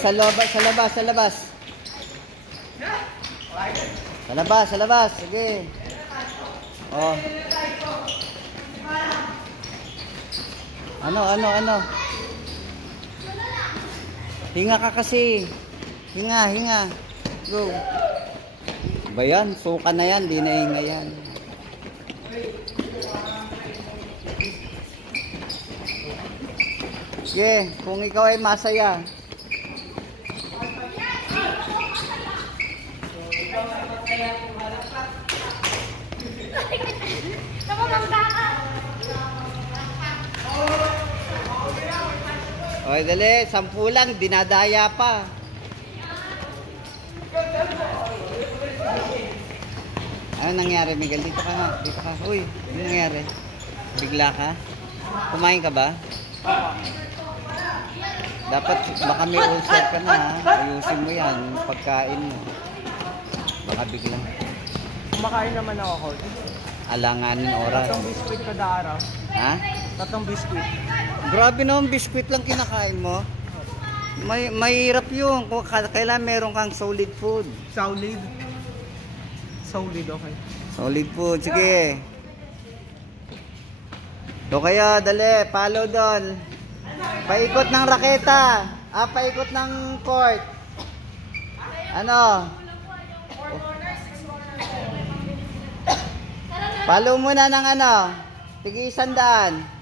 sa labas, sa labas, sa labas. Sa labas, sa labas. Sige. Oh. Ano? Hinga ka kasi. Hinga. Go. Ba yan? Suka na yan, di na hinga yan. Sige, kung ikaw ay masaya. Okay, dali. 10 lang, dinadaya pa. Ano nangyari, Miguel? Dito ka nga. Dito ka. Uy, ano nangyari? Bigla ka? Kumain ka ba? Dapat, baka may ulcer ka na, ha? Ayusin mo yan, pagkain mo. Baka bigla. Kumakain naman ako, Coach. Alanganin oras. 3 biskuit kada araw. Ha? 3 biskuit. Grabe naman, biskuit lang kinakain mo. Mahirap yun. Kung kailan meron kang solid food. Solid, okay. Solid food, sige. So kaya, dali, follow doon. Paikot ng raketa. Paikot ng court. Ano? Follow muna ng ano? Tig 100.